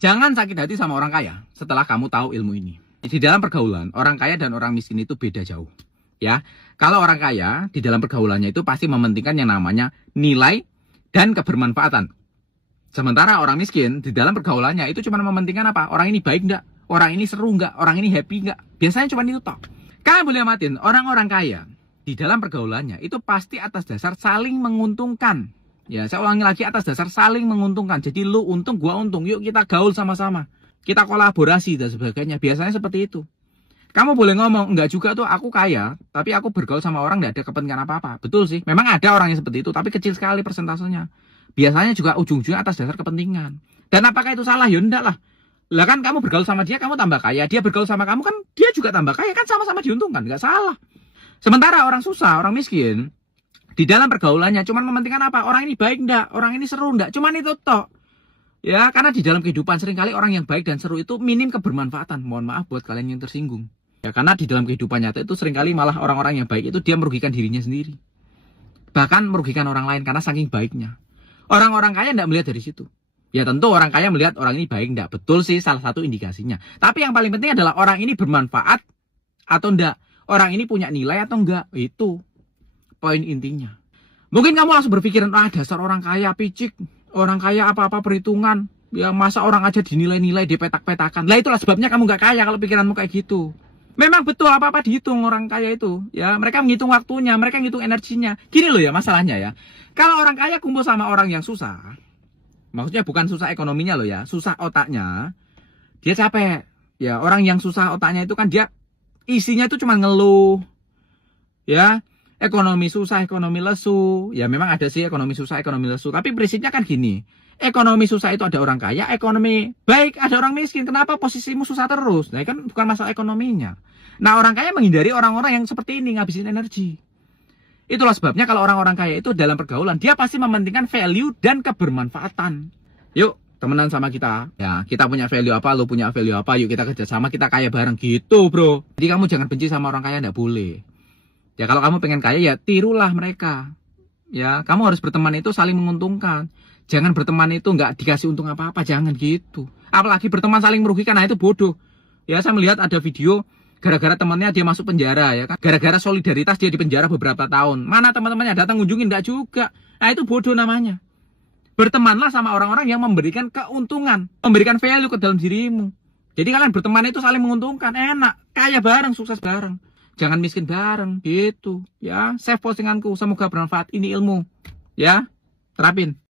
Jangan sakit hati sama orang kaya setelah kamu tahu ilmu ini. Di dalam pergaulan, orang kaya dan orang miskin itu beda jauh. Ya, kalau orang kaya di dalam pergaulannya itu pasti mementingkan yang namanya nilai dan kebermanfaatan. Sementara orang miskin di dalam pergaulannya itu cuma mementingkan apa? Orang ini baik enggak? Orang ini seru enggak? Orang ini happy enggak? Biasanya cuma itu toh. Kalian boleh amatin, orang-orang kaya di dalam pergaulannya itu pasti atas dasar saling menguntungkan. Ya, saya ulangi lagi, atas dasar saling menguntungkan. Jadi lu untung, gua untung. Yuk kita gaul sama-sama. Kita kolaborasi dan sebagainya. Biasanya seperti itu. Kamu boleh ngomong, enggak juga tuh aku kaya, tapi aku bergaul sama orang enggak ada kepentingan apa-apa. Betul sih, memang ada orang yang seperti itu, tapi kecil sekali persentasenya. Biasanya juga ujung-ujungnya atas dasar kepentingan. Dan apakah itu salah? Ya enggak lah. Lah kan kamu bergaul sama dia, kamu tambah kaya. Dia bergaul sama kamu kan, dia juga tambah kaya. Kan sama-sama diuntungkan, enggak salah. Sementara orang susah, orang miskin, di dalam pergaulannya cuman mementingkan apa? Orang ini baik enggak? Orang ini seru enggak? Cuman itu toh. Ya, karena di dalam kehidupan seringkali orang yang baik dan seru itu minim kebermanfaatan. Mohon maaf buat kalian yang tersinggung. Ya, karena di dalam kehidupan nyata itu seringkali malah orang-orang yang baik itu dia merugikan dirinya sendiri. Bahkan merugikan orang lain karena saking baiknya. Orang-orang kaya enggak melihat dari situ. Ya tentu orang kaya melihat orang ini baik enggak. Betul sih, salah satu indikasinya. Tapi yang paling penting adalah orang ini bermanfaat atau enggak. Orang ini punya nilai atau enggak. Itu poin intinya. Mungkin kamu langsung berpikiran, dasar orang kaya picik, orang kaya apa-apa perhitungan, ya masa orang aja dinilai-nilai, dipetak-petakan. Lah itulah sebabnya kamu nggak kaya kalau pikiranmu kayak gitu. Memang betul apa-apa dihitung orang kaya itu, ya mereka menghitung waktunya, mereka menghitung energinya. Gini loh ya masalahnya ya, kalau orang kaya kumpul sama orang yang susah, maksudnya bukan susah ekonominya loh ya, susah otaknya, dia capek. Ya orang yang susah otaknya itu kan dia isinya itu cuma ngeluh, ya. Ekonomi susah, ekonomi lesu. Ya memang ada sih ekonomi susah, ekonomi lesu. Tapi prinsipnya kan gini. Ekonomi susah itu ada orang kaya, ekonomi baik ada orang miskin. Kenapa posisimu susah terus? Nah kan bukan masalah ekonominya. Nah orang kaya menghindari orang-orang yang seperti ini, ngabisin energi. Itulah sebabnya kalau orang-orang kaya itu dalam pergaulan, dia pasti mementingkan value dan kebermanfaatan. Yuk temenan sama kita. Ya kita punya value apa, lu punya value apa. Yuk kita kerjasama, kita kaya bareng gitu bro. Jadi kamu jangan benci sama orang kaya, nggak boleh. Ya kalau kamu pengen kaya ya tirulah mereka. Ya kamu harus berteman itu saling menguntungkan. Jangan berteman itu nggak dikasih untung apa-apa, jangan gitu. Apalagi berteman saling merugikan, nah itu bodoh. Ya saya melihat ada video gara-gara temannya dia masuk penjara ya kan. Gara-gara solidaritas dia di penjara beberapa tahun. Mana teman-temannya datang ngunjungin, enggak juga. Nah itu bodoh namanya. Bertemanlah sama orang-orang yang memberikan keuntungan, memberikan value ke dalam dirimu. Jadi kalian berteman itu saling menguntungkan, enak, kaya bareng, sukses bareng. Jangan miskin bareng gitu ya. Save postinganku, semoga bermanfaat. Ini ilmu ya, terapin.